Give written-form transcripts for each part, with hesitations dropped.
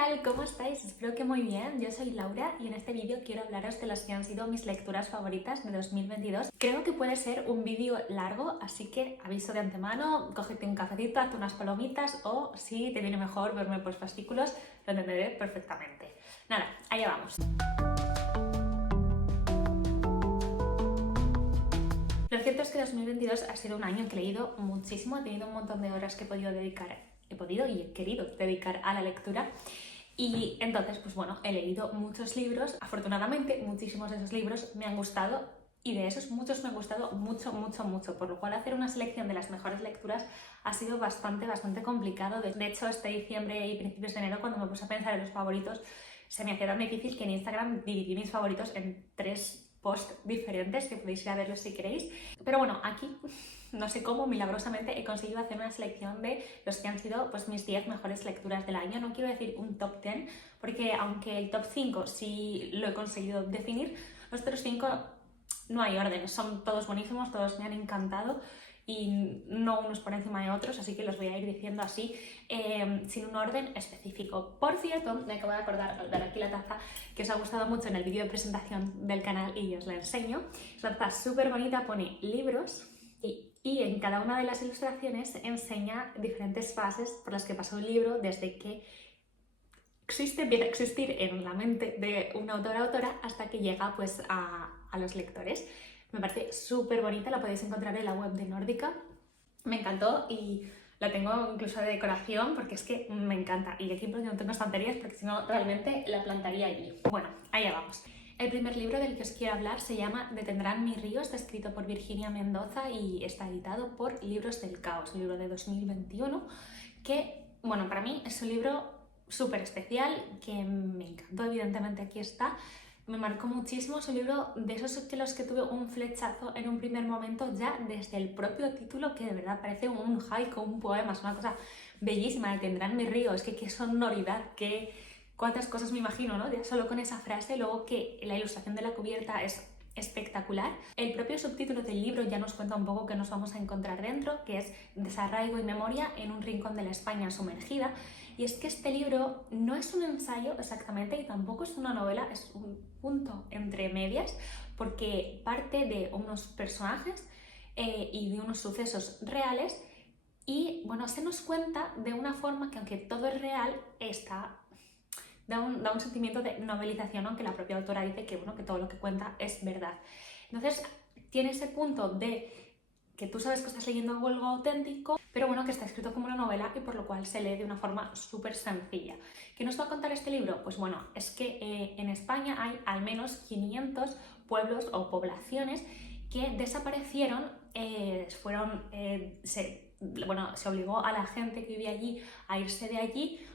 tal? ¿Cómo estáis? Espero que muy bien. Yo soy Laura y en este vídeo quiero hablaros de las que han sido mis lecturas favoritas de 2022. Creo que puede ser un vídeo largo, así que aviso de antemano, cógete un cafecito, hazte unas palomitas o, si te viene mejor verme por fascículos, lo entenderé perfectamente. Nada, allá vamos. Lo cierto es que 2022 ha sido un año en que he leído muchísimo, he tenido un montón de horas que he podido y he querido dedicar a la lectura. Y entonces, pues bueno, he leído muchos libros. Afortunadamente, muchísimos de esos libros me han gustado y de esos muchos me han gustado mucho, por lo cual hacer una selección de las mejores lecturas ha sido bastante complicado. De hecho, este diciembre y principios de enero, cuando me puse a pensar en los favoritos, se me hacía tan difícil que en Instagram dividí mis favoritos en 3 posts diferentes, que podéis ir a verlos si queréis. Pero bueno, aquí, no sé cómo, milagrosamente he conseguido hacer una selección de los que han sido pues, mis 10 mejores lecturas del año. No quiero decir un top 10, porque aunque el top 5 sí lo he conseguido definir, los otros 5 no hay orden, son todos buenísimos, todos me han encantado y no unos por encima de otros, así que los voy a ir diciendo así, sin un orden específico. Por cierto, me acabo de acordar al dar aquí la taza que os ha gustado mucho en el vídeo de presentación del canal y os la enseño. Es una taza súper bonita, pone libros y en cada una de las ilustraciones enseña diferentes fases por las que pasa un libro desde que empieza a existir en la mente de una autora hasta que llega pues a los lectores. Me parece súper bonita, la podéis encontrar en la web de Nórdica. Me encantó y la tengo incluso de decoración porque es que me encanta. Y aquí no tengo estanterías porque si no realmente la plantaría allí. Bueno, allá vamos. El primer libro del que os quiero hablar se llama Detendrán mis ríos, está escrito por Virginia Mendoza y está editado por Libros del Caos, un libro de 2021 que, bueno, para mí es un libro súper especial, que me encantó, evidentemente aquí está, me marcó muchísimo. Es un libro de esos que los que tuve un flechazo en un primer momento ya desde el propio título, que de verdad parece un haiku, un poema, es una cosa bellísima. Detendrán mi río, es que qué sonoridad, cuántas cosas me imagino, ¿no? Ya solo con esa frase, luego que la ilustración de la cubierta es espectacular. El propio subtítulo del libro ya nos cuenta un poco qué nos vamos a encontrar dentro, que es Desarraigo y memoria en un rincón de la España sumergida. Y es que este libro no es un ensayo exactamente y tampoco es una novela, es un punto entre medias, porque parte de unos personajes y de unos sucesos reales y, bueno, se nos cuenta de una forma que, aunque todo es real, da un sentimiento de novelización, aunque la propia autora dice que, bueno, que todo lo que cuenta es verdad. Entonces, tiene ese punto de que tú sabes que estás leyendo algo auténtico, pero bueno, que está escrito como una novela y por lo cual se lee de una forma súper sencilla. ¿Qué nos va a contar este libro? Pues bueno, es que en España hay al menos 500 pueblos o poblaciones que desaparecieron, se obligó a la gente que vivía allí a irse de allí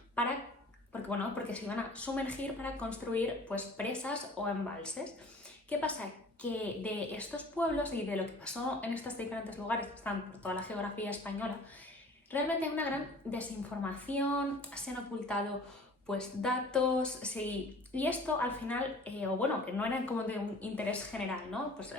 porque se iban a sumergir para construir pues, presas o embalses. ¿Qué pasa? Que de estos pueblos y de lo que pasó en estos diferentes lugares que están por toda la geografía española, realmente hay una gran desinformación, se han ocultado pues datos, sí, y esto al final, que no era como de un interés general, ¿no? Pues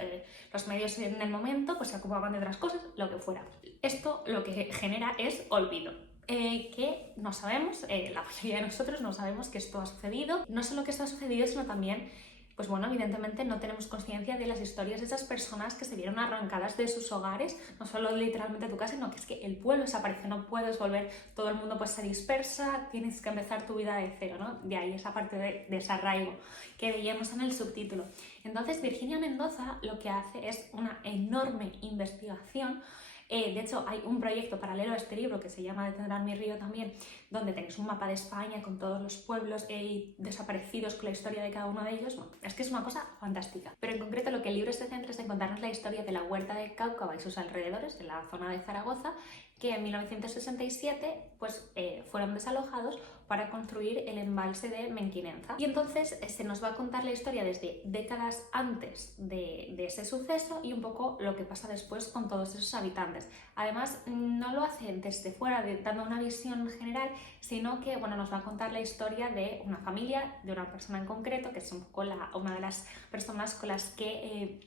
los medios en el momento pues se ocupaban de otras cosas, lo que fuera. Esto lo que genera es olvido. Que no sabemos, la mayoría de nosotros no sabemos que esto ha sucedido. No solo que esto ha sucedido, sino también, pues bueno, evidentemente no tenemos conciencia de las historias de esas personas que se vieron arrancadas de sus hogares, no solo literalmente tu casa, sino que es que el pueblo desaparece, no puedes volver, todo el mundo pues se dispersa, tienes que empezar tu vida de cero, ¿no? De ahí esa parte de desarraigo que veíamos en el subtítulo. Entonces Virginia Mendoza lo que hace es una enorme investigación. De hecho, hay un proyecto paralelo a este libro que se llama Detendrán mi río también, donde tenéis un mapa de España con todos los pueblos desaparecidos, con la historia de cada uno de ellos. Bueno, es que es una cosa fantástica. Pero en concreto lo que el libro se centra es en contarnos la historia de la huerta de Caucaba y sus alrededores, de la zona de Zaragoza, que en 1967 fueron desalojados para construir el embalse de Mequinenza. Y entonces se nos va a contar la historia desde décadas antes de ese suceso y un poco lo que pasa después con todos esos habitantes. Además, no lo hace desde fuera, dando una visión general, sino que nos va a contar la historia de una familia, de una persona en concreto, que es un poco una de las personas con las que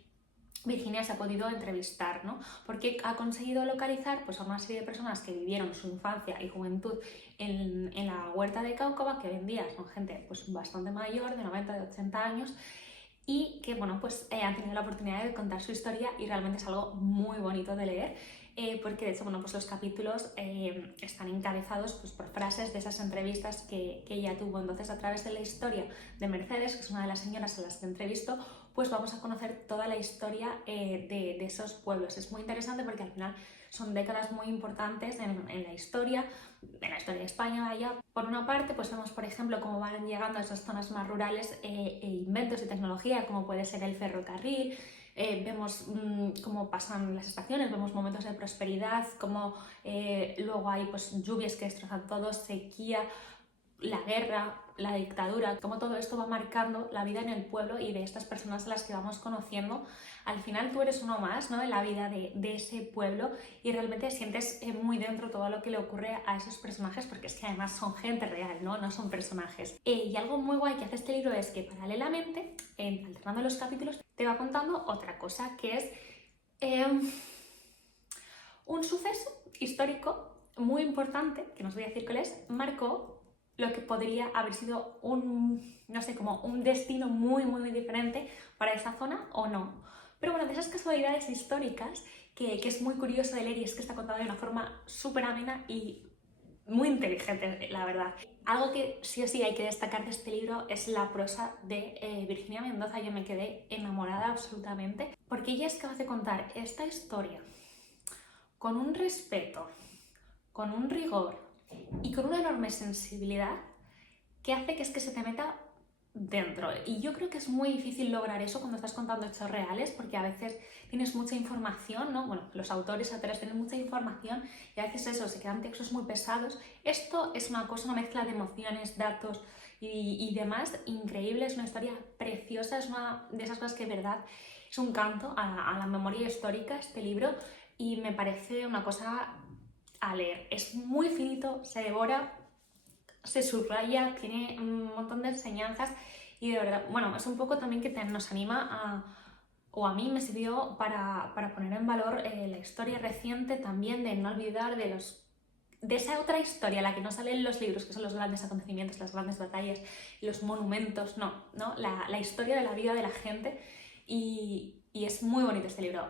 Virginia se ha podido entrevistar, ¿no? Porque ha conseguido localizar pues, a una serie de personas que vivieron su infancia y juventud en la huerta de Caucova, que hoy en día son gente pues, bastante mayor, de 90, de 80 años, y que bueno, pues, han tenido la oportunidad de contar su historia y realmente es algo muy bonito de leer. Porque de hecho bueno, pues los capítulos están encabezados pues, por frases de esas entrevistas que ella tuvo. Entonces, a través de la historia de Mercedes, que es una de las señoras a las que entrevisto, pues vamos a conocer toda la historia de esos pueblos. Es muy interesante porque al final son décadas muy importantes en la historia de España. Vaya. Por una parte, pues vemos, por ejemplo, cómo van llegando a esas zonas más rurales inventos y tecnología, como puede ser el ferrocarril. Vemos cómo pasan las estaciones, vemos momentos de prosperidad, cómo luego hay pues, lluvias que destrozan todo, sequía, la guerra, la dictadura, cómo todo esto va marcando la vida en el pueblo y de estas personas a las que vamos conociendo. Al final tú eres uno más, ¿no?, en la vida de ese pueblo y realmente sientes muy dentro todo lo que le ocurre a esos personajes, porque es que además son gente real, no son personajes. Y algo muy guay que hace este libro es que paralelamente, alternando los capítulos, te va contando otra cosa, que es un suceso histórico muy importante, que no os voy a decir cuál es, marcó lo que podría haber sido no sé, como un destino muy, muy, muy diferente para esa zona o no. Pero bueno, de esas casualidades históricas que es muy curioso de leer y es que está contado de una forma súper amena y muy inteligente, la verdad. Algo que sí o sí hay que destacar de este libro es la prosa de Virginia Mendoza. Yo me quedé enamorada absolutamente porque ella es capaz de contar esta historia con un respeto, con un rigor y con una enorme sensibilidad que hace que se te meta dentro. Y yo creo que es muy difícil lograr eso cuando estás contando hechos reales, porque a veces tienes mucha información, ¿no? Bueno, los autores tienen mucha información y a veces eso, se quedan textos muy pesados. Esto es una cosa, una mezcla de emociones, datos y demás increíble. Es una historia preciosa, es una de esas cosas que de verdad es un canto a la memoria histórica este libro y me parece una cosa a leer. Es muy finito, se devora, se subraya, tiene un montón de enseñanzas y de verdad, bueno, es un poco también que nos anima o a mí me sirvió para poner en valor la historia reciente también, de no olvidar de esa otra historia, la que no sale en los libros, que son los grandes acontecimientos, las grandes batallas, los monumentos, no, la historia de la vida de la gente y es muy bonito este libro.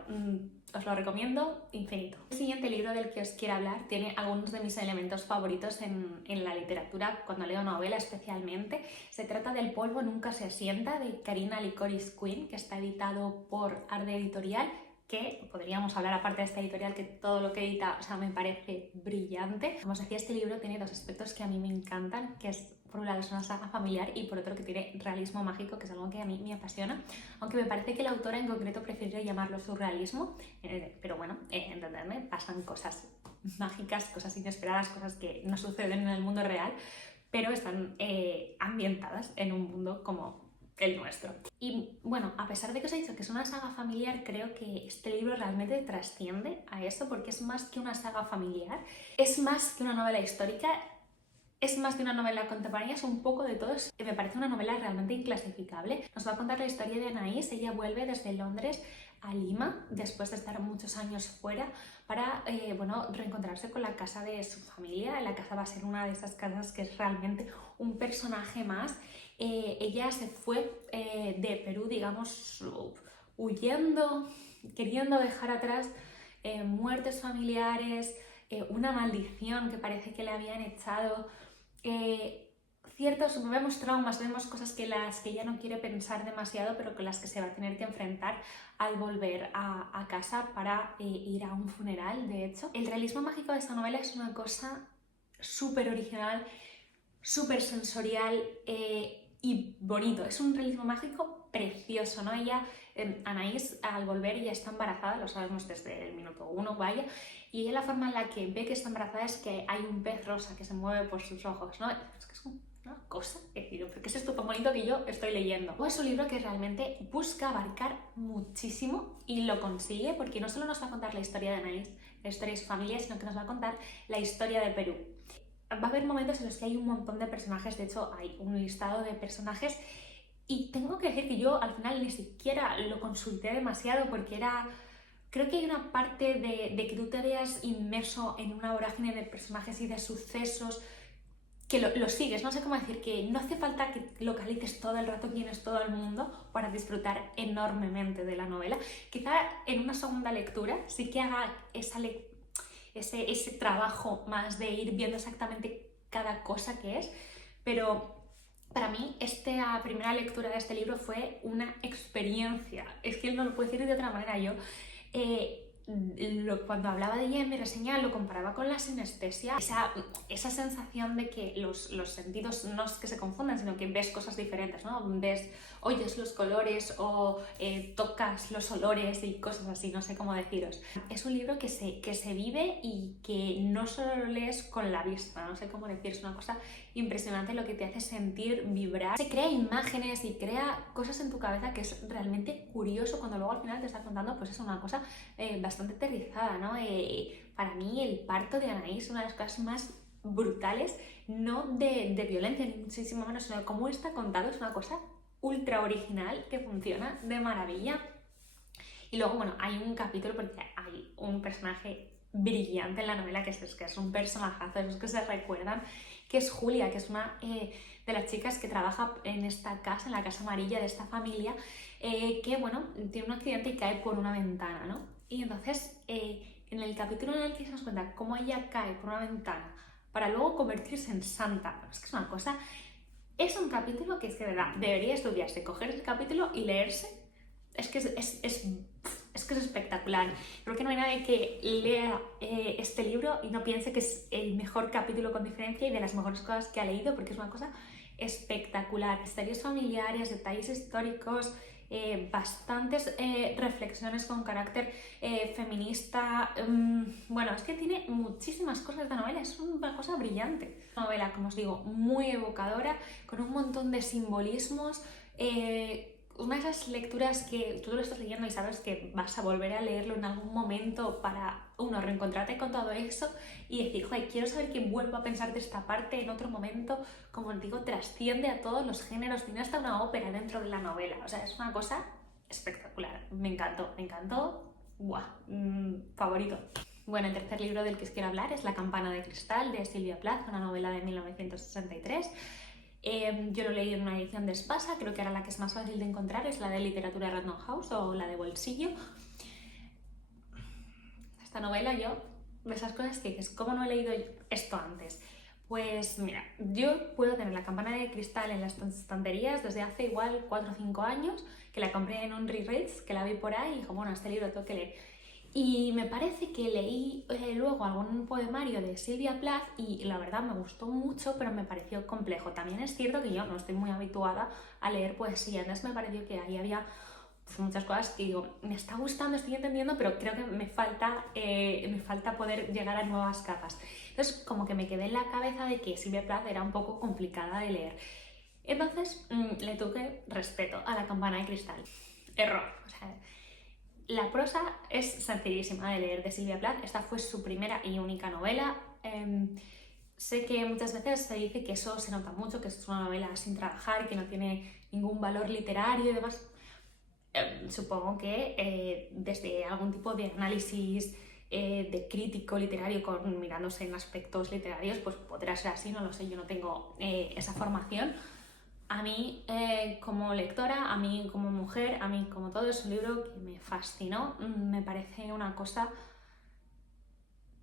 Os lo recomiendo infinito. El siguiente libro del que os quiero hablar tiene algunos de mis elementos favoritos en la literatura, cuando leo novela especialmente. Se trata del Polvo nunca se asienta, de Carina Licorice Queen, que está editado por Arde Editorial, que podríamos hablar aparte de esta editorial, que todo lo que edita, o sea, me parece brillante. Como os decía, este libro tiene dos aspectos que a mí me encantan, que es, por un lado, es una saga familiar y por otro que tiene realismo mágico, que es algo que a mí me apasiona, aunque me parece que la autora en concreto prefirió llamarlo surrealismo, pero bueno, entendedme, pasan cosas mágicas, cosas inesperadas, cosas que no suceden en el mundo real, pero están ambientadas en un mundo como el nuestro. Y bueno, a pesar de que os he dicho que es una saga familiar, creo que este libro realmente trasciende a eso, porque es más que una saga familiar, es más que una novela histórica, es más que una novela contemporánea, es un poco de todo. Me parece una novela realmente inclasificable. Nos va a contar la historia de Anaïs. Ella vuelve desde Londres a Lima después de estar muchos años fuera para bueno, reencontrarse con la casa de su familia. La casa va a ser una de esas casas que es realmente un personaje más. Ella se fue de Perú, digamos, huyendo, queriendo dejar atrás muertes familiares, una maldición que parece que le habían echado, vemos traumas, vemos cosas que ella no quiere pensar demasiado, pero con las que se va a tener que enfrentar al volver a casa para ir a un funeral, de hecho. El realismo mágico de esta novela es una cosa súper original, súper sensorial y bonito. Es un realismo mágico precioso, ¿no? Anaïs, al volver, ella está embarazada, lo sabemos desde el minuto 1, vaya, y ella, la forma en la que ve que está embarazada es que hay un pez rosa que se mueve por sus ojos, ¿no? Es que es una cosa que digo, ¿pero qué es esto tan bonito que yo estoy leyendo? Es un libro que realmente busca abarcar muchísimo y lo consigue, porque no solo nos va a contar la historia de Anaïs, la historia de su familia, sino que nos va a contar la historia de Perú. Va a haber momentos en los que hay un montón de personajes, de hecho hay un listado de personajes Y tengo que decir que yo al final ni siquiera lo consulté demasiado porque creo que hay una parte de que tú te veas inmerso en una vorágine de personajes y de sucesos que lo sigues, no sé cómo decir, que no hace falta que localices todo el rato quién es todo el mundo para disfrutar enormemente de la novela. Quizá en una segunda lectura sí que haga ese trabajo más de ir viendo exactamente cada cosa que es, pero para mí esta primera lectura de este libro fue una experiencia. Es que no lo puedo decir de otra manera. Yo cuando hablaba de ella en mi reseña lo comparaba con la sinestesia, esa sensación de que los sentidos no es que se confundan, sino que ves cosas diferentes, ¿no? Oyes los colores o tocas los olores y cosas así, no sé cómo deciros. Es un libro que se vive y que no solo lo lees con la vista, no sé cómo decir, es una cosa impresionante lo que te hace sentir, vibrar. Se crea imágenes y crea cosas en tu cabeza que es realmente curioso cuando luego al final te está contando, pues es una cosa bastante aterrizada, ¿no? Para mí el parto de Anaïs es una de las cosas más brutales, no de violencia ni muchísimo menos, sino de cómo está contado, es una cosa ultra original que funciona de maravilla. Y luego, bueno, hay un capítulo porque hay un personaje brillante en la novela que es un personajazo, esos que se recuerdan, que es Julia, que es una de las chicas que trabaja en esta casa, en la casa amarilla de esta familia, que, bueno, tiene un accidente y cae por una ventana, ¿no? Y entonces, en el capítulo en el que se nos cuenta cómo ella cae por una ventana para luego convertirse en santa, es que es una cosa, es un capítulo que es que de verdad debería estudiarse, coger ese capítulo y leerse. Es que es espectacular. Creo que no hay nadie que lea este libro y no piense que es el mejor capítulo con diferencia y de las mejores cosas que ha leído, porque es una cosa espectacular. Historias familiares, detalles históricos, bastantes reflexiones con carácter feminista. Bueno, es que tiene muchísimas cosas de novela, es una cosa brillante. Una novela, como os digo, muy evocadora, con un montón de simbolismos. Una de esas lecturas que tú lo estás leyendo y sabes que vas a volver a leerlo en algún momento para, uno, reencontrarte con todo eso y decir, joder, quiero saber que vuelvo a pensar de esta parte en otro momento. Como os digo, trasciende a todos los géneros, tiene hasta una ópera dentro de la novela, o sea, es una cosa espectacular. Me encantó, ¡buah! Favorito. Bueno, el tercer libro del que os quiero hablar es La campana de cristal, de Silvia Plath, una novela de 1963. Yo lo leí en una edición de Espasa, creo que ahora la que es más fácil de encontrar es la de literatura de Random House o la de bolsillo. Esta novela yo, de esas cosas que dices, ¿cómo no he leído esto antes? Pues mira, yo puedo tener La campana de cristal en las estanterías desde hace igual 4 o 5 años, que la compré en un Rereads, que la vi por ahí y dije, bueno, este libro tengo que leer. Y me parece que leí luego algún poemario de Silvia Plath y la verdad me gustó mucho, pero me pareció complejo. También es cierto que yo no estoy muy habituada a leer poesía, entonces me pareció que ahí había muchas cosas que digo, me está gustando, estoy entendiendo, pero creo que me falta poder llegar a nuevas capas. Entonces como que me quedé en la cabeza de que Silvia Plath era un poco complicada de leer. Entonces le tuve respeto a La campana de cristal. Error. O sea, la prosa es sencillísima de leer de Silvia Plath. Esta fue su primera y única novela. Sé que muchas veces se dice que eso se nota mucho, que es una novela sin trabajar, que no tiene ningún valor literario y demás. Supongo que desde algún tipo de análisis de crítico literario mirándose en aspectos literarios, pues podrá ser así, no lo sé, yo no tengo esa formación. A mí como lectora, a mí como mujer, a mí como todo, es un libro que me fascinó, me parece una cosa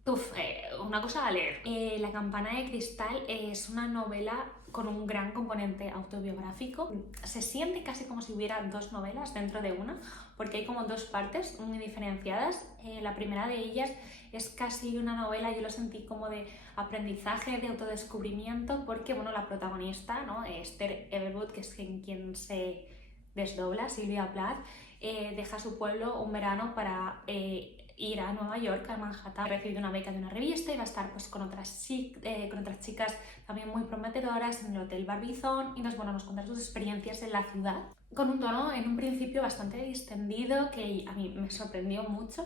a leer. La campana de cristal es una novela con un gran componente autobiográfico. Se siente casi como si hubiera dos novelas dentro de una, porque hay como dos partes muy diferenciadas. La primera de ellas es casi una novela, yo lo sentí como de aprendizaje, de autodescubrimiento, porque bueno, la protagonista, ¿no? Esther Everwood, que es quien se desdobla, Silvia Plath, deja su pueblo un verano para ir a Nueva York, a Manhattan. Ha recibido una beca de una revista y va a estar pues, con otras chicas también muy prometedoras en el Hotel Barbizon y bueno, nos cuentan sus experiencias en la ciudad con un tono en un principio bastante distendido que a mí me sorprendió mucho,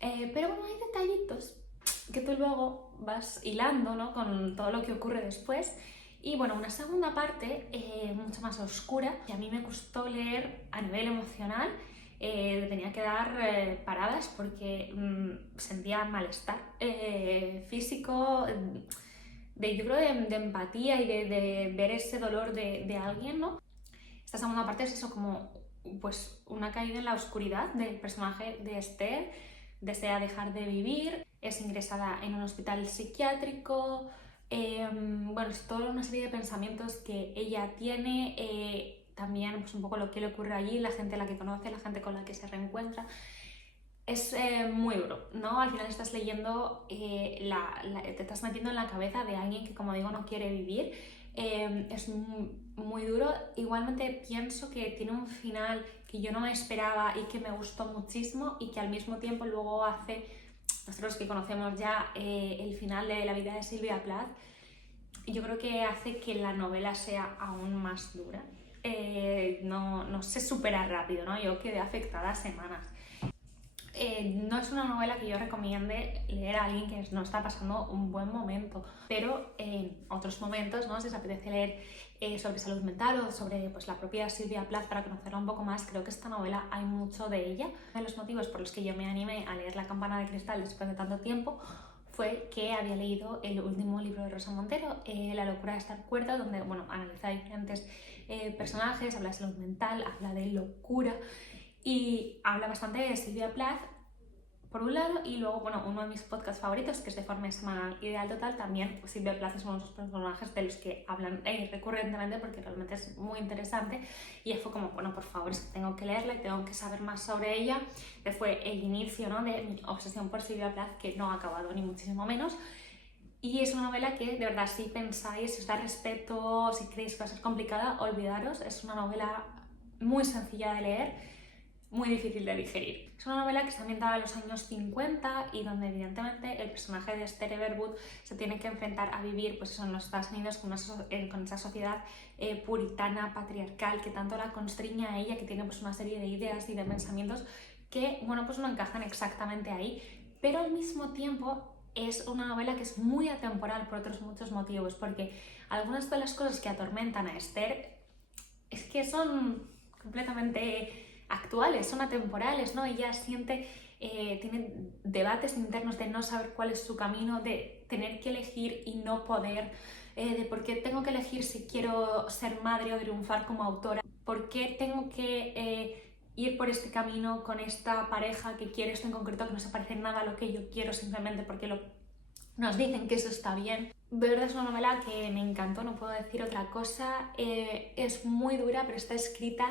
pero bueno, hay detallitos que tú luego vas hilando, ¿no? Con todo lo que ocurre después Y bueno, una segunda parte mucho más oscura, que a mí me costó leer a nivel emocional. Tenía que dar paradas porque sentía malestar físico, yo creo de empatía y de ver ese dolor de alguien, ¿no? Esta segunda parte es eso, como pues una caída en la oscuridad del personaje de Esther, desea dejar de vivir, es ingresada en un hospital psiquiátrico, bueno, es toda una serie de pensamientos que ella tiene, también pues un poco lo que le ocurre allí, la gente a la que conoce, la gente con la que se reencuentra. Es muy duro, ¿no? Al final estás leyendo, te estás metiendo en la cabeza de alguien que, como digo, no quiere vivir. Es muy duro. Igualmente pienso que tiene un final que yo no me esperaba y que me gustó muchísimo y que al mismo tiempo luego hace, nosotros que conocemos ya el final de la vida de Sylvia Plath, yo creo que hace que la novela sea aún más dura. No se supera rápido, ¿no? Yo quedé afectada semanas. No es una novela que yo recomiende leer a alguien que no está pasando un buen momento, pero en otros momentos, ¿no? Si os apetece leer sobre salud mental o sobre pues, la propia Sylvia Plath para conocerla un poco más, creo que esta novela hay mucho de ella. Uno de los motivos por los que yo me animé a leer La campana de cristal después de tanto tiempo fue que había leído el último libro de Rosa Montero, La locura de estar cuerda, donde bueno, analiza diferentes personajes, habla de salud mental, habla de locura y habla bastante de Sylvia Plath por un lado, y luego, bueno, uno de mis podcasts favoritos, que es de Forma Semanal Ideal Total, también pues, Sylvia Plath es uno de los personajes de los que hablan recurrentemente porque realmente es muy interesante y fue como, bueno, por favor, es que tengo que leerla y tengo que saber más sobre ella, que fue el inicio, ¿no? de mi obsesión por Sylvia Plath, que no ha acabado ni muchísimo menos. Y es una novela que, de verdad, si pensáis, si os da respeto, si creéis que va a ser complicada, olvidaros. Es una novela muy sencilla de leer, muy difícil de digerir. Es una novela que se ambienta en los años 50 y donde evidentemente el personaje de Esther Everwood se tiene que enfrentar a vivir pues eso, en los Estados Unidos con esa sociedad puritana, patriarcal, que tanto la constriñe a ella, que tiene pues una serie de ideas y de pensamientos que bueno, pues no encajan exactamente ahí, pero al mismo tiempo es una novela que es muy atemporal por otros muchos motivos, porque algunas de las cosas que atormentan a Esther es que son completamente actuales, son atemporales, ¿no? Ella siente, tiene debates internos de no saber cuál es su camino, de tener que elegir y no poder, de por qué tengo que elegir si quiero ser madre o triunfar como autora, por qué tengo que ir por este camino con esta pareja que quiero esto en concreto, que no se parece nada a lo que yo quiero simplemente porque nos dicen que eso está bien. De verdad es una novela que me encantó, no puedo decir otra cosa. Es muy dura, pero está escrita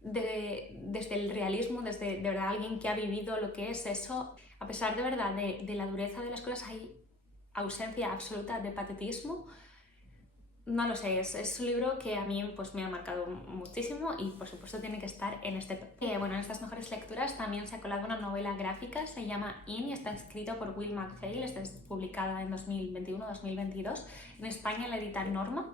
desde el realismo, desde de verdad alguien que ha vivido lo que es eso. A pesar de verdad de la dureza de las cosas, hay ausencia absoluta de patetismo. No lo sé, es un libro que a mí pues, me ha marcado muchísimo y por supuesto tiene que estar en este top. Bueno, en estas mejores lecturas también se ha colado una novela gráfica, se llama In y está escrito por Will MacPhail, está publicada en 2021-2022, en España la edita Norma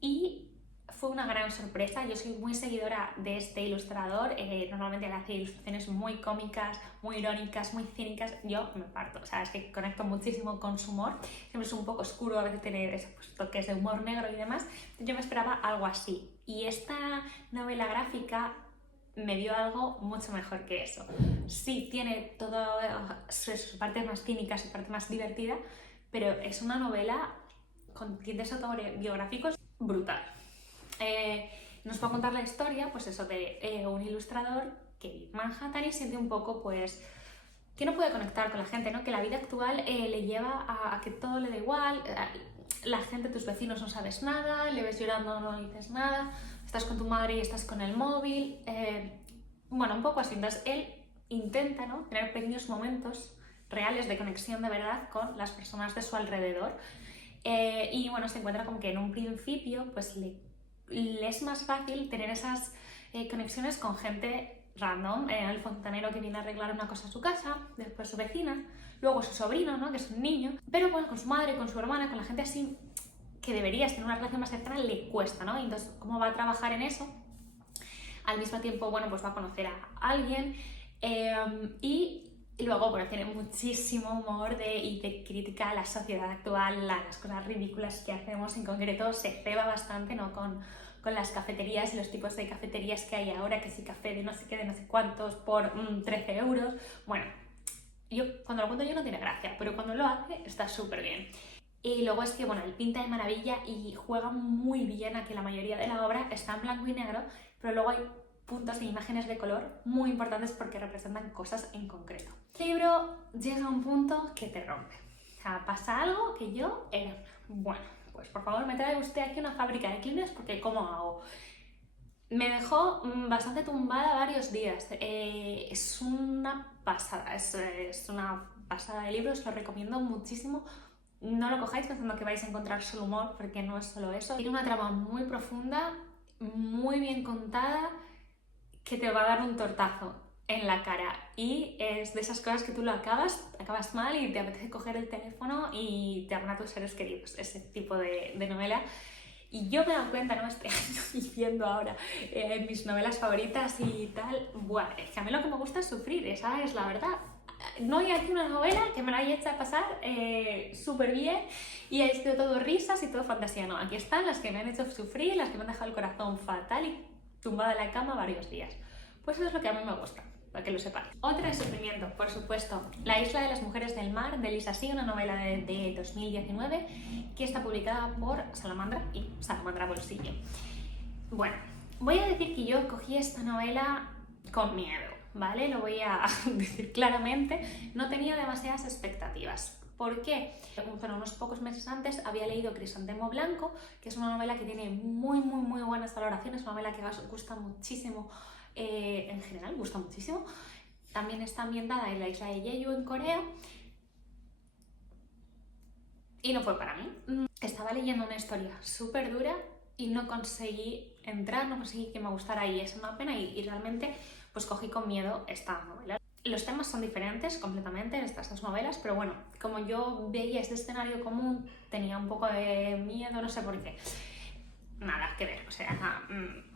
y fue una gran sorpresa. Yo soy muy seguidora de este ilustrador, normalmente él hace ilustraciones muy cómicas, muy irónicas, muy cínicas, yo me parto, o sea, es que conecto muchísimo con su humor, siempre es un poco oscuro, a veces tiene esos pues, toques de humor negro y demás, yo me esperaba algo así, y esta novela gráfica me dio algo mucho mejor que eso. Sí, tiene todas sus partes más cínicas, su parte más divertida, pero es una novela con tintes autobiográficos brutal. Nos va a contar la historia, pues eso, de un ilustrador que vive en Manhattan y siente un poco, pues, que no puede conectar con la gente, ¿no? Que la vida actual le lleva a que todo le da igual, la gente, tus vecinos no sabes nada, le ves llorando, no dices nada, estás con tu madre y estás con el móvil, bueno, un poco así. Entonces él intenta, ¿no? Tener pequeños momentos reales de conexión de verdad con las personas de su alrededor y bueno, se encuentra como que en un principio pues le es más fácil tener esas conexiones con gente random, el fontanero que viene a arreglar una cosa a su casa, después su vecina, luego su sobrino, ¿no? Que es un niño, pero bueno, con su madre, con su hermana, con la gente así que deberías tener una relación más cercana, le cuesta, ¿no? Y entonces, ¿cómo va a trabajar en eso? Al mismo tiempo, bueno, pues va a conocer a alguien y Y luego, bueno, tiene muchísimo humor y de crítica a la sociedad actual, a las cosas ridículas que hacemos. En concreto, se ceba bastante, ¿no?, con las cafeterías y los tipos de cafeterías que hay ahora, que si café de no sé qué, de no sé cuántos, por 13 euros. Bueno, yo cuando lo cuento yo no tiene gracia, pero cuando lo hace está súper bien. Y luego es que, bueno, él pinta de maravilla y juega muy bien a que la mayoría de la obra está en blanco y negro, pero luego hay puntos de imágenes de color muy importantes porque representan cosas en concreto. El libro llega a un punto que te rompe. O sea, pasa algo que yo era, bueno, pues por favor me trae usted aquí una fábrica de Kleenex porque ¿cómo hago? Me dejó bastante tumbada varios días. Es una pasada, es una pasada de libro, os lo recomiendo muchísimo. No lo cojáis pensando que vais a encontrar solo humor, porque no es solo eso. Tiene una trama muy profunda, muy bien contada, que te va a dar un tortazo en la cara. Y es de esas cosas que tú lo acabas mal y te apetece coger el teléfono y te hablan a tus seres queridos. Ese tipo de novela. Y yo me he dado cuenta, ¿no?, este año diciendo ahora mis novelas favoritas y tal. Bueno, es que a mí lo que me gusta es sufrir, esa es la verdad. No hay aquí una novela que me la haya hecho pasar súper bien y ha sido todo risas y todo fantasía. No, aquí están las que me han hecho sufrir, las que me han dejado el corazón fatal y tumbada en la cama varios días. Pues eso es lo que a mí me gusta, para que lo sepáis. Otra de sufrimiento, por supuesto, La isla de las mujeres del mar, de Lisa Sí, una novela de 2019 que está publicada por Salamandra y Salamandra Bolsillo. Bueno, voy a decir que yo cogí esta novela con miedo, ¿vale? Lo voy a decir claramente. No tenía demasiadas expectativas. ¿Por qué? Bueno, unos pocos meses antes había leído Crisantemo Blanco, que es una novela que tiene muy buenas valoraciones, una novela que gusta muchísimo, en general gusta muchísimo. También está ambientada en la isla de Jeju, en Corea. Y no fue para mí. Estaba leyendo una historia súper dura y no conseguí entrar, no conseguí que me gustara y es una pena y realmente pues cogí con miedo esta novela. Los temas son diferentes completamente en estas dos novelas, pero bueno, como yo veía este escenario común, tenía un poco de miedo, no sé por qué. Nada que ver, o sea,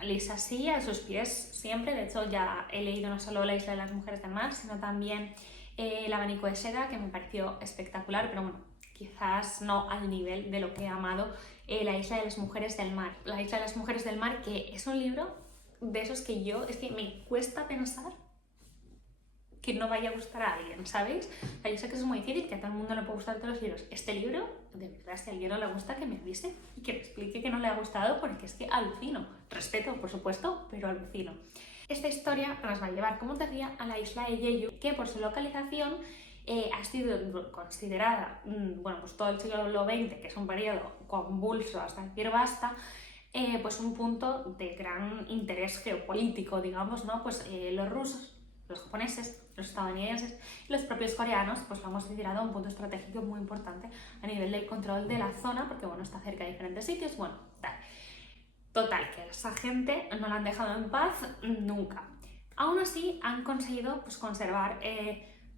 Lisa Sí, a sus pies siempre. De hecho, ya he leído no solo La isla de las mujeres del mar, sino también El abanico de seda, que me pareció espectacular, pero bueno, quizás no al nivel de lo que he amado La isla de las mujeres del mar. La isla de las mujeres del mar, que es un libro de esos que es que me cuesta pensar que no vaya a gustar a alguien, ¿sabéis? O sea, yo sé que es muy difícil, que a todo el mundo le puede gustar todos los libros. Este libro, de verdad, si a alguien no le gusta, que me avise y que me explique que no le ha gustado, porque es que alucino. Respeto, por supuesto, pero alucino. Esta historia nos va a llevar, como te decía, a la isla de Jeju, que por su localización ha sido considerada, bueno, pues todo el siglo XX, que es un periodo convulso hasta decir basta, pues un punto de gran interés geopolítico, digamos, ¿no? Pues los rusos, los japoneses, los estadounidenses y los propios coreanos, pues lo hemos considerado un punto estratégico muy importante a nivel del control de la zona, porque bueno, está cerca de diferentes sitios, bueno, tal. Total, que a esa gente no la han dejado en paz nunca. Aún así, han conseguido pues conservar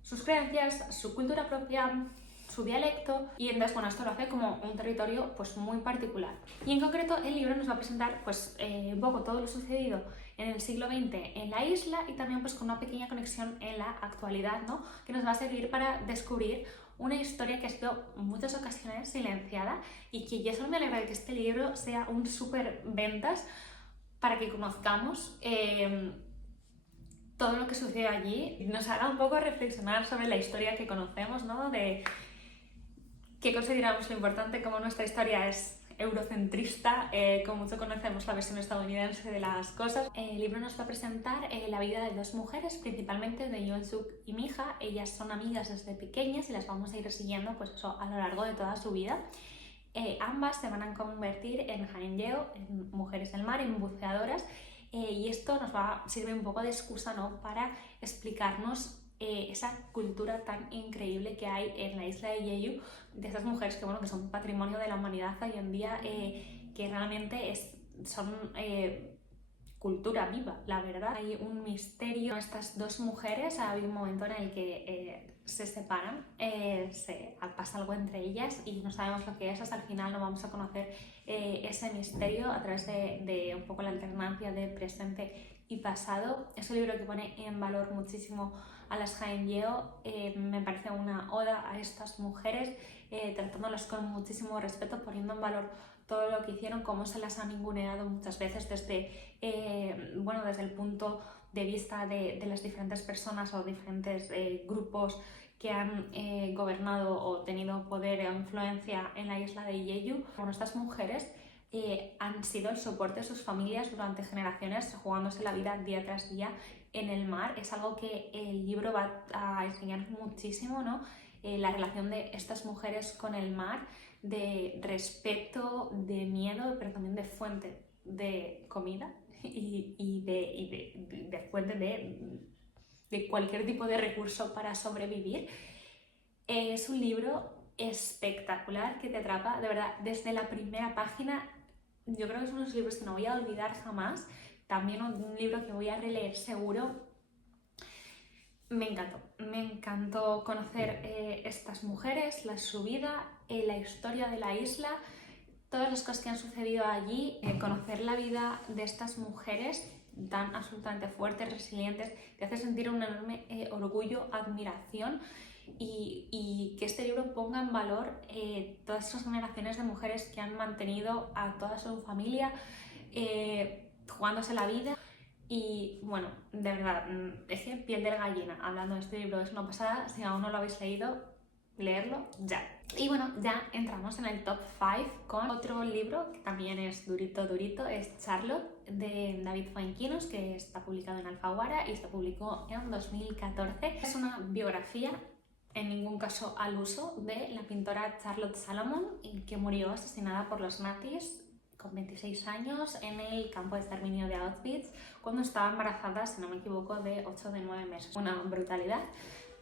sus creencias, su cultura propia, su dialecto, y entonces, bueno, esto lo hace como un territorio pues muy particular. Y en concreto el libro nos va a presentar pues un poco todo lo sucedido en el siglo XX en la isla y también pues con una pequeña conexión en la actualidad, ¿no?, que nos va a servir para descubrir una historia que ha sido en muchas ocasiones silenciada y que ya solo me alegra de que este libro sea un súper ventas para que conozcamos todo lo que sucedió allí y nos haga un poco reflexionar sobre la historia que conocemos, ¿no?, de que consideramos lo importante, como nuestra historia es eurocentrista, como mucho conocemos la versión estadounidense de las cosas. El libro nos va a presentar la vida de dos mujeres, principalmente de Yoon-suk y Mija. Ellas son amigas desde pequeñas y las vamos a ir siguiendo pues eso, a lo largo de toda su vida. Ambas se van a convertir en haenyeo, en mujeres del mar, en buceadoras, y esto nos sirve un poco de excusa, ¿no?, para explicarnos esa cultura tan increíble que hay en la isla de Jeju, de esas mujeres que, bueno, que son patrimonio de la humanidad hoy en día, que realmente son cultura viva, la verdad. Hay un misterio. Estas dos mujeres, ha habido un momento en el que se separan, pasa algo entre ellas y no sabemos lo que es, hasta el final no vamos a conocer ese misterio a través de un poco la alternancia de presente y pasado. Es un libro que pone en valor muchísimo a las Jaén Lleó, me parece una oda a estas mujeres, tratándolas con muchísimo respeto, poniendo en valor todo lo que hicieron, cómo se las ha ninguneado muchas veces desde el punto de vista de las diferentes personas o diferentes grupos que han gobernado o tenido poder o influencia en la isla de Jeju. Bueno, estas mujeres han sido el soporte de sus familias durante generaciones, jugándose la vida día tras día en el mar. Es algo que el libro va a enseñar muchísimo, ¿no? La relación de estas mujeres con el mar, de respeto, de miedo, pero también de fuente de comida y de fuente de cualquier tipo de recurso para sobrevivir. Es un libro espectacular que te atrapa, de verdad, desde la primera página. Yo creo que es uno de los libros que no voy a olvidar jamás, también un libro que voy a releer seguro. Me encantó conocer estas mujeres, su vida, la historia de la isla, todas las cosas que han sucedido allí, conocer la vida de estas mujeres tan absolutamente fuertes, resilientes, te hace sentir un enorme orgullo, admiración y que este libro ponga en valor todas esas generaciones de mujeres que han mantenido a toda su familia jugándose la vida. Y bueno, de verdad, es que piel de gallina, hablando de este libro, es una pasada. Si aún no lo habéis leído, leerlo ya. Y bueno, ya entramos en el top 5 con otro libro que también es durito, es Charlotte, de David Fuenquinos, que está publicado en Alfaguara y se publicó en 2014. Es una biografía, en ningún caso al uso, de la pintora Charlotte Salomon, que murió asesinada por los nazis con 26 años en el campo de exterminio de Auschwitz, cuando estaba embarazada, si no me equivoco, de 8 o de 9 meses. Una brutalidad.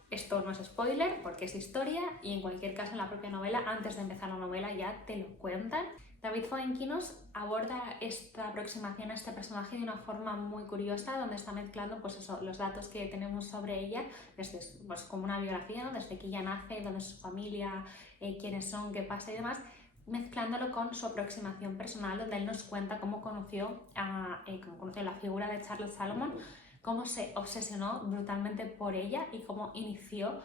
Esto no es spoiler porque es historia y en cualquier caso en la propia novela, antes de empezar la novela, ya te lo cuentan. David Fuenquinos aborda esta aproximación a este personaje de una forma muy curiosa, donde está mezclando pues eso, los datos que tenemos sobre ella, desde, pues, como una biografía, ¿no? Desde que ella nace, dónde es su familia, quiénes son, qué pasa y demás, mezclándolo con su aproximación personal, donde él nos cuenta cómo conoció la figura de Charlotte Salomon, cómo se obsesionó brutalmente por ella y cómo inició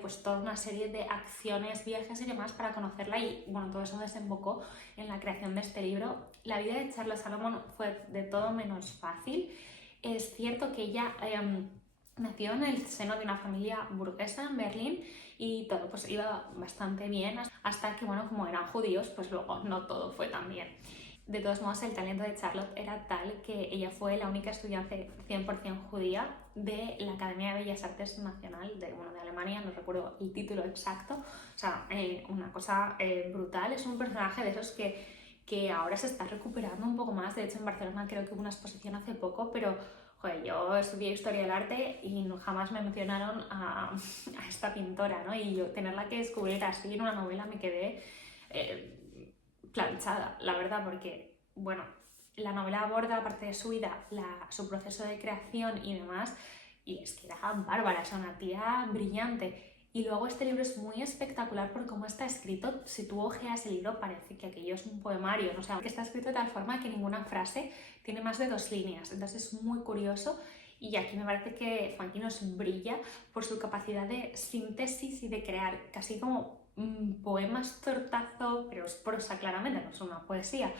pues toda una serie de acciones, viajes y demás para conocerla, y bueno, todo eso desembocó en la creación de este libro. La vida de Charlotte Salomon fue de todo menos fácil. Es cierto que ella nació en el seno de una familia burguesa en Berlín y todo pues iba bastante bien, hasta que, bueno, como eran judíos, pues luego no todo fue tan bien. De todos modos, el talento de Charlotte era tal que ella fue la única estudiante 100% judía de la Academia de Bellas Artes Nacional de Alemania, no recuerdo el título exacto, o sea, una cosa brutal. Es un personaje de esos que ahora se está recuperando un poco más. De hecho, en Barcelona creo que hubo una exposición hace poco, pero joder, yo estudié Historia del Arte y jamás me mencionaron a esta pintora, ¿no? Y yo tenerla que descubrir así en una novela me quedé planchada, la verdad, porque, bueno, la novela aborda, aparte de su vida, su proceso de creación y demás, y es que era bárbara, es una tía brillante. Y luego este libro es muy espectacular por cómo está escrito. Si tú ojeas el libro parece que aquello es un poemario, ¿no? O sea, que está escrito de tal forma que ninguna frase tiene más de 2 líneas, entonces es muy curioso. Y aquí me parece que Fuenquinos brilla por su capacidad de síntesis y de crear casi como poemas tortazo, pero es prosa claramente, no es una poesía.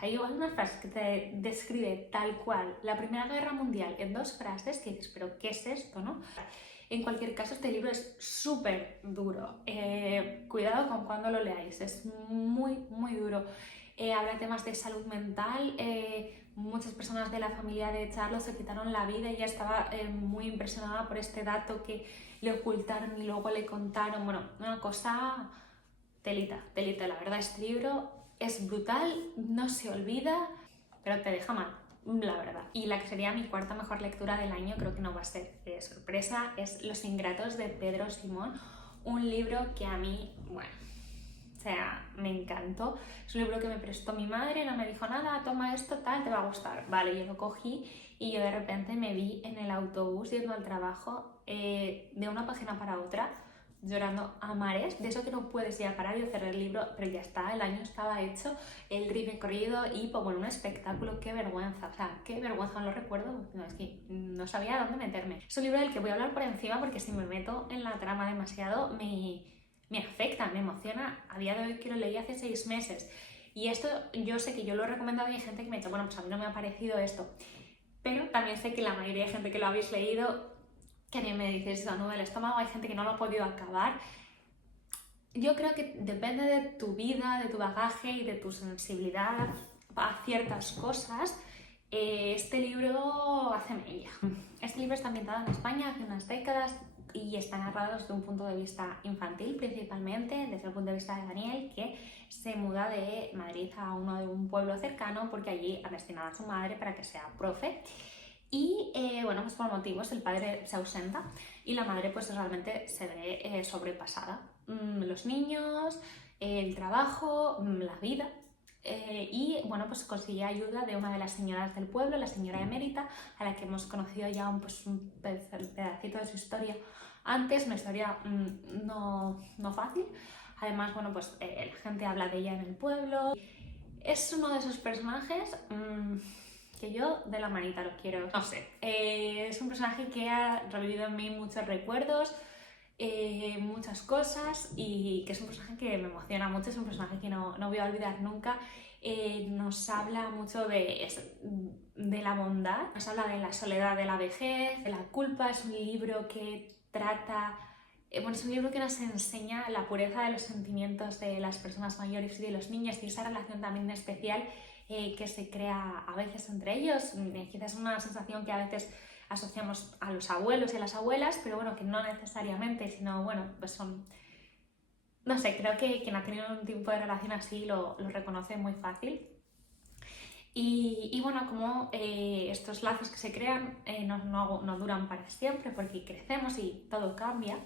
Hay unas frases que te describe tal cual la Primera Guerra Mundial en 2 frases que dices, pero ¿qué es esto, no? En cualquier caso, este libro es súper duro. Cuidado con cuando lo leáis, es muy, muy duro. Habla temas de salud mental. Muchas personas de la familia de Charlotte se quitaron la vida y ella estaba muy impresionada por este dato que le ocultaron y luego le contaron. Bueno, una cosa telita. La verdad, este libro es brutal, no se olvida, pero te deja mal, la verdad. Y la que sería mi 4ª mejor lectura del año, creo que no va a ser sorpresa, es Los Ingratos, de Pedro Simón, un libro que a mí, bueno, sea, me encantó. Es un libro que me prestó mi madre, no me dijo nada, toma esto, tal, te va a gustar. Vale, yo lo cogí y yo de repente me vi en el autobús yendo al trabajo de una página para otra, llorando a mares, de eso que no puedes ya parar. Yo cerré el libro, pero ya está, el año estaba hecho, el recorrido y pues bueno, un espectáculo, qué vergüenza, o sea, qué vergüenza, no lo recuerdo, no, es que no sabía dónde meterme. Es un libro del que voy a hablar por encima porque si me meto en la trama demasiado me afecta, me emociona. A día de hoy que lo leí hace 6 meses y esto yo sé que yo lo he recomendado y hay gente que me ha dicho, bueno, pues a mí no me ha parecido esto, pero también sé que la mayoría de gente que lo habéis leído, que a mí me dice eso, nudo del estómago, hay gente que no lo ha podido acabar. Yo creo que depende de tu vida, de tu bagaje y de tu sensibilidad a ciertas cosas. Este libro hace mella. Este libro está ambientado en España hace unas décadas y está narrado desde un punto de vista infantil, principalmente desde el punto de vista de Daniel, que se muda de Madrid a un pueblo cercano porque allí ha destinado a su madre para que sea profe. Y bueno, pues por motivos el padre se ausenta y la madre pues realmente se ve sobrepasada. Los niños, el trabajo, la vida. Y bueno, pues consigue ayuda de una de las señoras del pueblo, la señora Emérita, a la que hemos conocido ya un pedacito de su historia antes, una historia no fácil. Además, bueno, pues la gente habla de ella en el pueblo. Es uno de esos personajes que yo de la manita lo quiero, no sé. Es un personaje que ha revivido en mí muchos recuerdos, muchas cosas y que es un personaje que me emociona mucho, es un personaje que no voy a olvidar nunca. Nos habla mucho de la bondad, nos habla de la soledad de la vejez, de la culpa. Es un libro que trata, bueno, es un libro que nos enseña la pureza de los sentimientos de las personas mayores y de los niños y esa relación también especial que se crea a veces entre ellos. Quizás es una sensación que a veces asociamos a los abuelos y a las abuelas, pero bueno, que no necesariamente, sino bueno, pues son... No sé, creo que quien ha tenido un tipo de relación así lo reconoce muy fácil. Y bueno, como estos lazos que se crean no duran para siempre porque crecemos y todo cambia.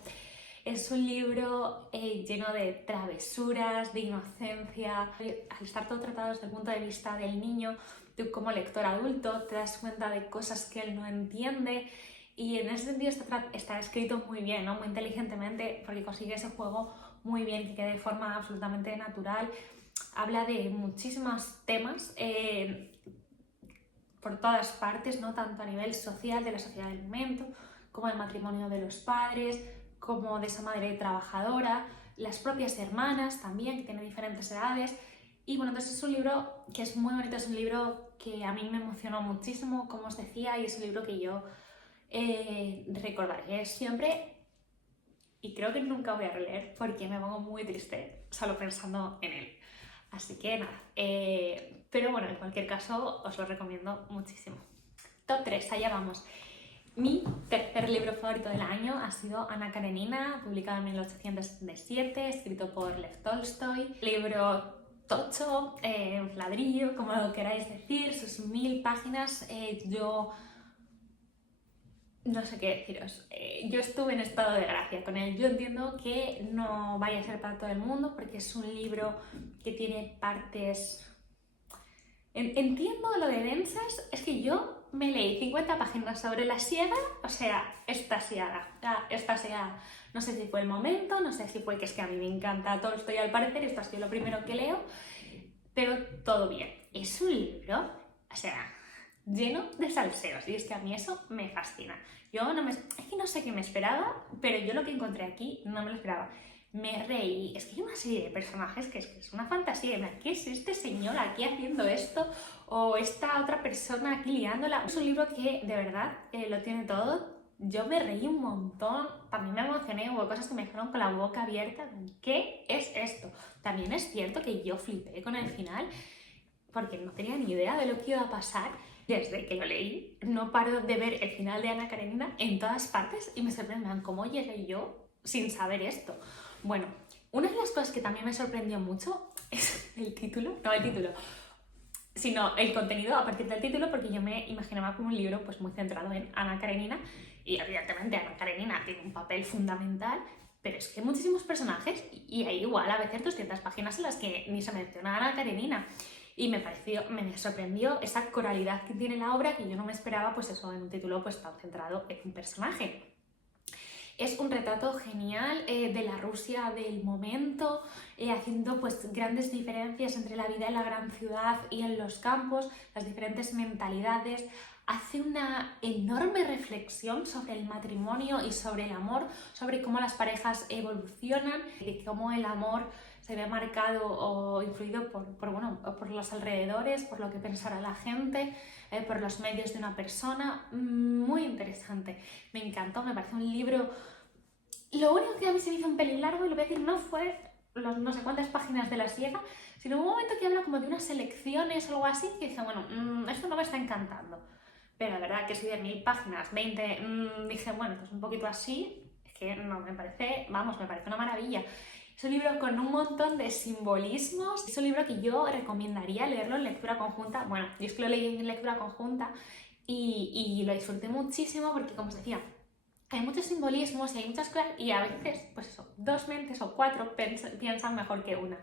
Es un libro lleno de travesuras, de inocencia. Al estar todo tratado desde el punto de vista del niño, tú como lector adulto te das cuenta de cosas que él no entiende y en ese sentido está escrito muy bien, ¿no? Muy inteligentemente, porque consigue ese juego muy bien, que quede de forma absolutamente natural. Habla de muchísimos temas por todas partes, ¿no? Tanto a nivel social, de la sociedad del momento, como el matrimonio de los padres, como de esa madre trabajadora, las propias hermanas también, que tienen diferentes edades. Y bueno, entonces es un libro que es muy bonito, es un libro que a mí me emocionó muchísimo, como os decía, y es un libro que yo recordaré siempre y creo que nunca voy a releer porque me pongo muy triste solo pensando en él. Así que nada, pero bueno, en cualquier caso os lo recomiendo muchísimo. Top 3, allá vamos. Mi tercer libro favorito del año ha sido Ana Karenina, publicado en 1877, escrito por Lev Tolstoy. Libro tocho, ladrillo, como lo queráis decir, sus 1000 páginas. Yo no sé qué deciros. Yo estuve en estado de gracia con él. Yo entiendo que no vaya a ser para todo el mundo porque es un libro que tiene partes... Entiendo lo de densas, es que yo me leí 50 páginas sobre la siega, o sea, extasiada. No sé si fue el momento, no sé si fue que es que a mí me encanta Tolstoy al parecer, esto ha sido lo primero que leo, pero todo bien. Es un libro, o sea, lleno de salseos y es que a mí eso me fascina. Es que no sé qué me esperaba, pero yo lo que encontré aquí no me lo esperaba. Me reí, es que hay una serie de personajes que es una fantasía. ¿Qué es este señor aquí haciendo esto? O esta otra persona aquí liándola. Es un libro que de verdad lo tiene todo. Yo me reí un montón, también me emocioné, hubo cosas que me dejaron con la boca abierta. ¿Qué es esto? También es cierto que yo flipé con el final porque no tenía ni idea de lo que iba a pasar. Desde que lo leí, no paro de ver el final de Ana Karenina en todas partes y me sorprenden cómo llegué yo sin saber esto. Bueno, una de las cosas que también me sorprendió mucho es el título, sino el contenido a partir del título, porque yo me imaginaba como un libro pues muy centrado en Ana Karenina y evidentemente Ana Karenina tiene un papel fundamental, pero es que hay muchísimos personajes y hay igual a veces 200 páginas en las que ni se menciona a Ana Karenina. Y me sorprendió esa coralidad que tiene la obra, que yo no me esperaba, pues eso, en un título pues tan centrado en un personaje. Es un retrato genial de la Rusia del momento, haciendo pues grandes diferencias entre la vida en la gran ciudad y en los campos, las diferentes mentalidades. Hace una enorme reflexión sobre el matrimonio y sobre el amor, sobre cómo las parejas evolucionan, de cómo el amor se ve marcado o influido por los alrededores, por lo que pensará la gente, por los medios de una persona. Muy interesante, me encantó, me parece un libro. Lo único que a mí se me hizo un pelín largo, y lo voy a decir, no fue los no sé cuántas páginas de La Siega, sino un momento que habla como de unas elecciones o algo así, que dije, bueno, esto no me está encantando. Pero la verdad que si de 1000 páginas, 20, dije, bueno, pues un poquito así, es que no, me parece una maravilla. Es un libro con un montón de simbolismos, es un libro que yo recomendaría leerlo en lectura conjunta. Bueno, yo es que lo leí en lectura conjunta y lo disfruté muchísimo porque, como os decía, hay muchos simbolismos y hay muchas cosas y a veces, pues eso, 2 mentes o 4 piensan mejor que una.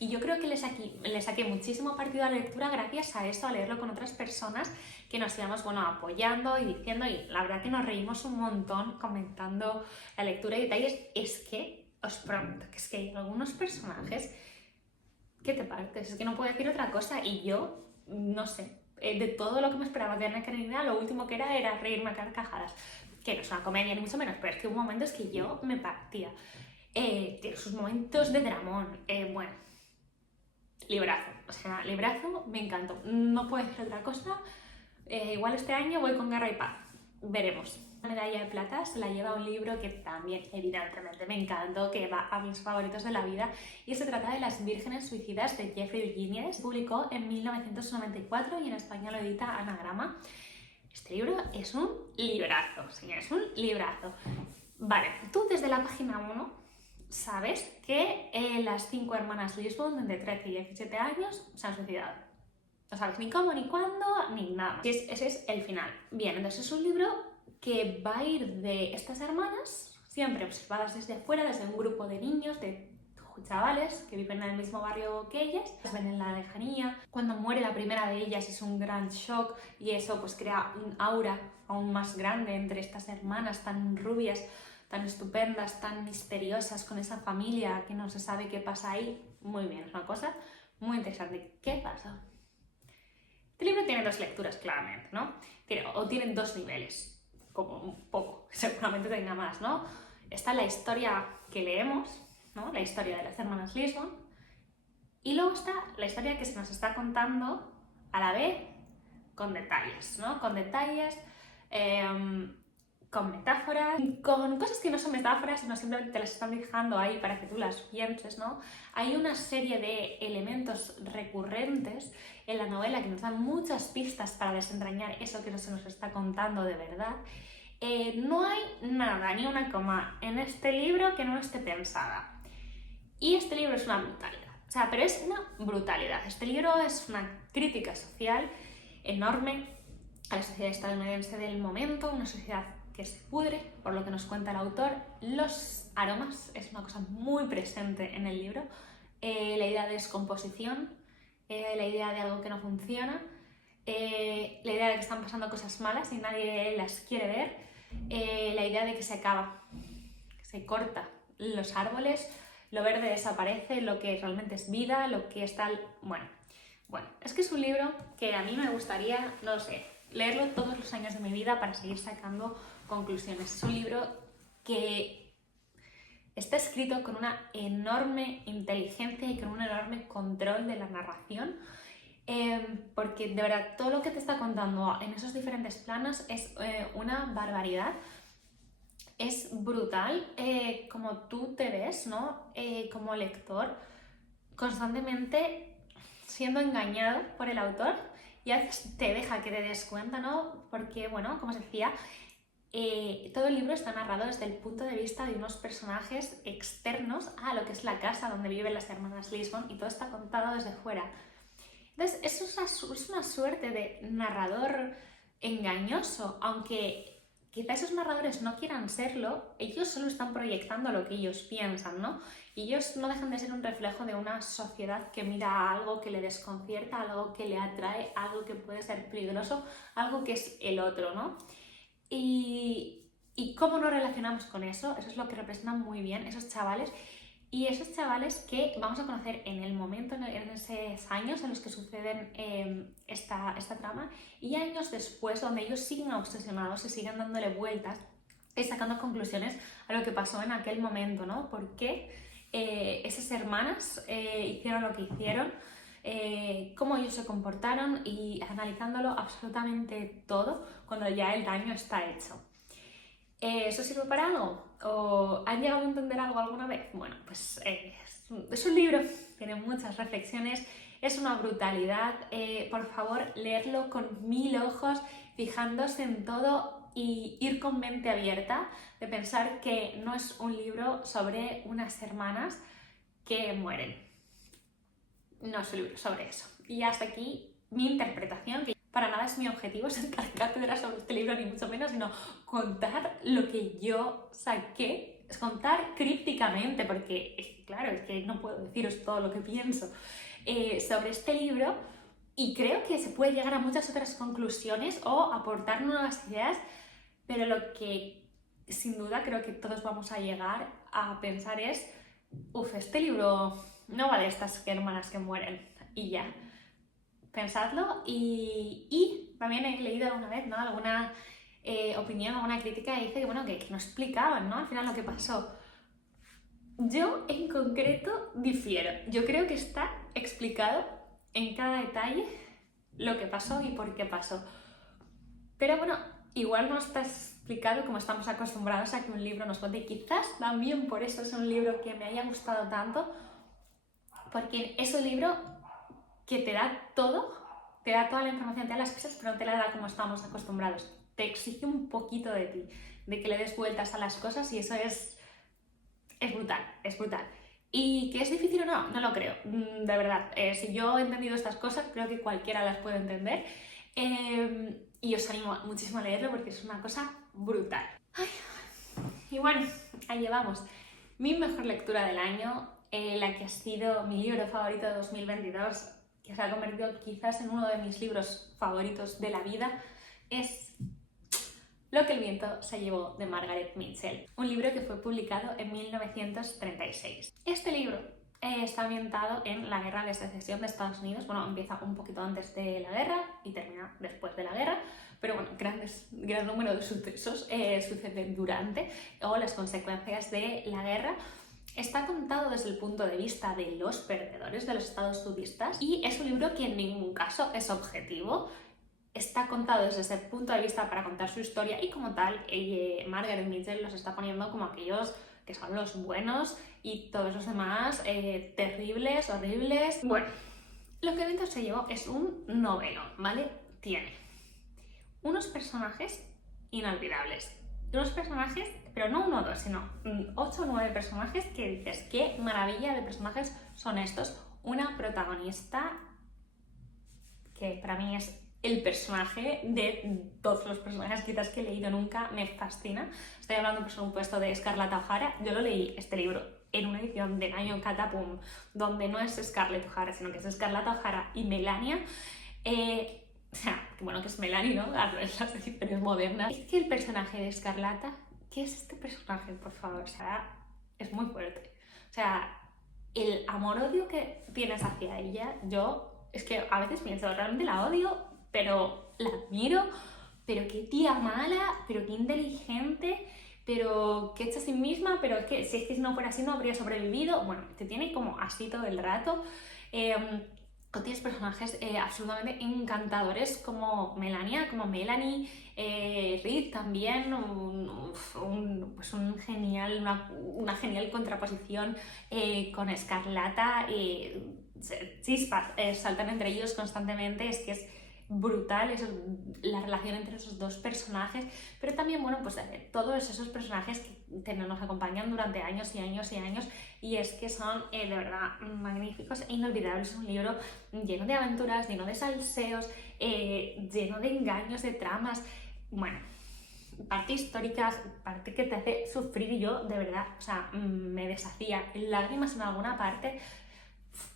Y yo creo que le saqué muchísimo partido a la lectura gracias a eso, a leerlo con otras personas que nos íbamos, apoyando y diciendo, y la verdad que nos reímos un montón comentando la lectura y detalles. Es que, os prometo, que es que hay algunos personajes que te partes, es que no puedo decir otra cosa, y yo, no sé, de todo lo que me esperaba de Ana Karenina, lo último que era reírme a carcajadas, que no es una comedia ni mucho menos, pero es que hubo momentos que yo me partía. Tiene sus momentos de dramón, librazo, o sea, librazo, me encantó, no puedo decir otra cosa. Igual este año voy con Guerra y Paz, veremos. La medalla de plata se la lleva un libro que también evidentemente me encantó, que va a mis favoritos de la vida, y se trata de Las vírgenes suicidas de Jeffrey Eugenides. Publicó en 1994 y en España lo edita Anagrama. Este libro es un librazo, señor, es un librazo. Vale, tú desde la página 1 sabes que las 5 hermanas Lisbon de 13 y 17 años se han suicidado. No sabes ni cómo, ni cuándo, ni nada. Ese es el final. Bien, entonces es un libro que va a ir de estas hermanas, siempre observadas desde fuera, desde un grupo de niños, de chavales que viven en el mismo barrio que ellas, las ven en la lejanía. Cuando muere la primera de ellas es un gran shock y eso pues crea un aura aún más grande entre estas hermanas tan rubias, tan estupendas, tan misteriosas, con esa familia que no se sabe qué pasa ahí. Muy bien, es una cosa muy interesante. ¿Qué pasa? Este libro tiene 2 lecturas, claramente, ¿no? Tienen 2 niveles, como un poco, seguramente tenga más, ¿no? Está la historia que leemos, ¿no? La historia de las hermanas Lisbon, y luego está la historia que se nos está contando a la vez con detalles, ¿no? Con detalles, con metáforas, con cosas que no son metáforas, sino simplemente te las están dejando ahí para que tú las pienses, ¿no? Hay una serie de elementos recurrentes en la novela que nos dan muchas pistas para desentrañar eso que no se nos está contando de verdad. No hay nada, ni una coma en este libro que no esté pensada. Y este libro es una brutalidad, o sea, pero es una brutalidad. Este libro es una crítica social enorme a la sociedad estadounidense del momento, una sociedad que se pudre, por lo que nos cuenta el autor. Los aromas es una cosa muy presente en el libro, la idea de descomposición, la idea de algo que no funciona, la idea de que están pasando cosas malas y nadie las quiere ver, la idea de que se acaba, que se corta los árboles, lo verde desaparece, lo que realmente es vida, lo que es tal. Bueno, es que es un libro que a mí me gustaría, no lo sé, leerlo todos los años de mi vida para seguir sacando conclusiones. Es un libro que está escrito con una enorme inteligencia y con un enorme control de la narración, porque de verdad todo lo que te está contando en esos diferentes planos es una barbaridad. Es brutal como tú te ves, ¿no? Como lector, constantemente siendo engañado por el autor, y a veces te deja que te des cuenta, ¿no? Porque, bueno, como os decía, todo el libro está narrado desde el punto de vista de unos personajes externos a lo que es la casa donde viven las hermanas Lisbon, y todo está contado desde fuera. Entonces, eso es una suerte de narrador engañoso, aunque quizá esos narradores no quieran serlo, ellos solo están proyectando lo que ellos piensan, ¿no? Y ellos no dejan de ser un reflejo de una sociedad que mira algo que le desconcierta, algo que le atrae, algo que puede ser peligroso, algo que es el otro, ¿no? Y cómo nos relacionamos con eso, eso es lo que representan muy bien esos chavales. Y esos chavales que vamos a conocer en el momento, en esos años en los que suceden esta trama, y años después, donde ellos siguen obsesionados y siguen dándole vueltas y sacando conclusiones a lo que pasó en aquel momento, ¿no? ¿Por qué esas hermanas hicieron lo que hicieron? Cómo ellos se comportaron, y analizándolo absolutamente todo cuando ya el daño está hecho. ¿Eso sirve para algo? ¿O han llegado a entender algo alguna vez? Bueno, pues es un libro, tiene muchas reflexiones, es una brutalidad. Por favor, leerlo con 1000 ojos, fijándose en todo y ir con mente abierta, de pensar que no es un libro sobre unas hermanas que mueren. No es un libro sobre eso. Y hasta aquí mi interpretación, que para nada es mi objetivo sentar cátedra sobre este libro, ni mucho menos, sino contar lo que yo saqué, es contar crípticamente, porque claro, es que no puedo deciros todo lo que pienso sobre este libro, y creo que se puede llegar a muchas otras conclusiones o aportar nuevas ideas, pero lo que sin duda creo que todos vamos a llegar a pensar es, este libro no va de estas hermanas que mueren, y ya. Pensadlo. Y también he leído alguna vez, ¿no?, alguna opinión, alguna crítica, y dice que, bueno, que no explicaban, ¿no?, al final lo que pasó. Yo en concreto difiero. Yo creo que está explicado en cada detalle lo que pasó y por qué pasó. Pero bueno, igual no está explicado como estamos acostumbrados a que un libro nos cuente, y quizás también por eso es un libro que me haya gustado tanto, porque es un libro que te da todo, te da toda la información, te da las pistas, pero no te la da como estamos acostumbrados. Te exige un poquito de ti, de que le des vueltas a las cosas, y eso es brutal, es brutal. ¿Y que es difícil o no? No lo creo, de verdad. Si yo he entendido estas cosas, creo que cualquiera las puede entender. Y os animo muchísimo a leerlo porque es una cosa brutal. Ay. Y bueno, ahí llevamos. Mi mejor lectura del año, la que ha sido mi libro favorito de 2022, que se ha convertido quizás en uno de mis libros favoritos de la vida, es Lo que el viento se llevó, de Margaret Mitchell, un libro que fue publicado en 1936. Este libro está ambientado en la Guerra de Secesión de Estados Unidos. Bueno, empieza un poquito antes de la guerra y termina después de la guerra, pero bueno, gran número de sucesos suceden durante o las consecuencias de la guerra. Está contado desde el punto de vista de los perdedores, de los estados sudistas, y es un libro que en ningún caso es objetivo. Está contado desde ese punto de vista para contar su historia, y como tal, Margaret Mitchell los está poniendo como aquellos que son los buenos y todos los demás terribles, horribles. Bueno, Lo que el viento se llevó es un novelón, ¿vale? Tiene unos personajes inolvidables. Unos personajes, pero no uno o dos, sino 8 o 9 personajes que dices, qué maravilla de personajes son estos. Una protagonista que para mí es el personaje de todos los personajes quizás que he leído nunca, me fascina. Estoy hablando, por supuesto, de Scarlett O'Hara. Yo lo leí, este libro, en una edición de Año Catapum, donde no es Scarlett O'Hara, sino que es Scarlett O'Hara y Melania. O sea, que bueno, que es Melanie, ¿no?, en las ediciones modernas. Es que el personaje de Escarlata, ¿qué es este personaje, por favor? O sea, es muy fuerte. O sea, el amor-odio que tienes hacia ella, yo es que a veces pienso, realmente la odio, pero la admiro, pero qué tía mala, pero qué inteligente, pero qué hecha a sí misma, pero es que si no fuera así no habría sobrevivido. Bueno, te tiene como así todo el rato. Tienes personajes absolutamente encantadores como Melania, como Melanie, Reed también, una genial contraposición con Escarlata, chispas saltan entre ellos constantemente, es que es brutal la relación entre esos dos personajes, pero también, bueno, pues todos esos personajes que nos acompañan durante años y años y años, y es que son de verdad magníficos e inolvidables. Es un libro lleno de aventuras, lleno de salseos, lleno de engaños, de tramas. Bueno, parte histórica, parte que te hace sufrir, y yo de verdad, o sea, me deshacía en lágrimas en alguna parte.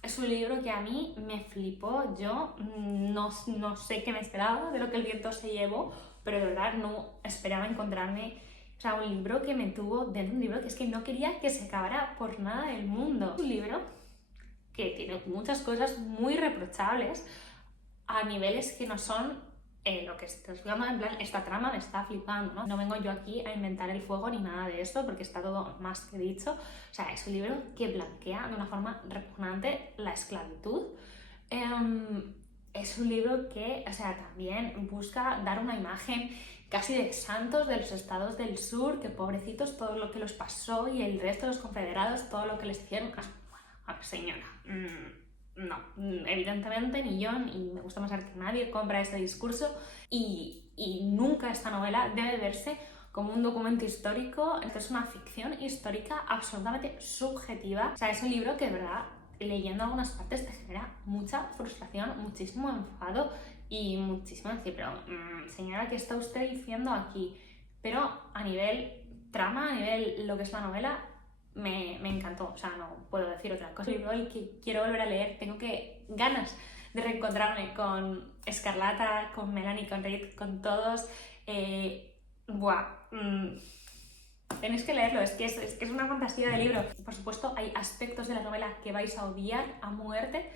Es un libro que a mí me flipó. Yo no sé qué me esperaba de lo que el viento se llevó, pero de verdad no esperaba encontrarme, o sea, un libro que me tuvo dentro, un libro que es que no quería que se acabara por nada del mundo. Un libro que tiene muchas cosas muy reprochables a niveles que no son lo que estoy explicando. En plan, esta trama me está flipando, ¿no? No vengo yo aquí a inventar el fuego ni nada de esto, porque está todo más que dicho. O sea, es un libro que blanquea de una forma repugnante la esclavitud. Es un libro que, o sea, también busca dar una imagen casi de santos de los estados del sur, que pobrecitos todo lo que los pasó, y el resto de los confederados todo lo que les hicieron. A ver, señora, no, evidentemente ni yo, y me gusta pensar que nadie compra este discurso, y nunca esta novela debe verse como un documento histórico. Esto es una ficción histórica absolutamente subjetiva. O sea, es un libro que de verdad, leyendo algunas partes, te genera mucha frustración, muchísimo enfado y muchísimo decir, pero señora, ¿qué está usted diciendo aquí? Pero a nivel trama, a nivel lo que es la novela, me encantó. O sea, no puedo decir otra cosa. Un libro el que quiero volver a leer. Tengo ganas de reencontrarme con Escarlata, con Melanie, con Reed, con todos. Tenéis que leerlo, es que es una fantasía de libro. Por supuesto, hay aspectos de la novela que vais a odiar a muerte,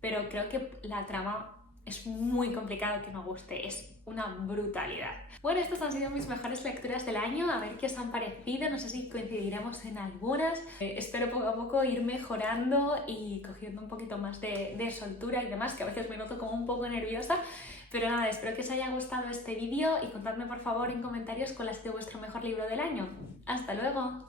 pero creo que la trama es muy complicado que no guste, es una brutalidad. Bueno, estas han sido mis mejores lecturas del año, a ver qué os han parecido, no sé si coincidiremos en algunas. Espero poco a poco ir mejorando y cogiendo un poquito más de soltura y demás, que a veces me noto como un poco nerviosa. Pero nada, espero que os haya gustado este vídeo y contadme por favor en comentarios cuál ha sido vuestro mejor libro del año. ¡Hasta luego!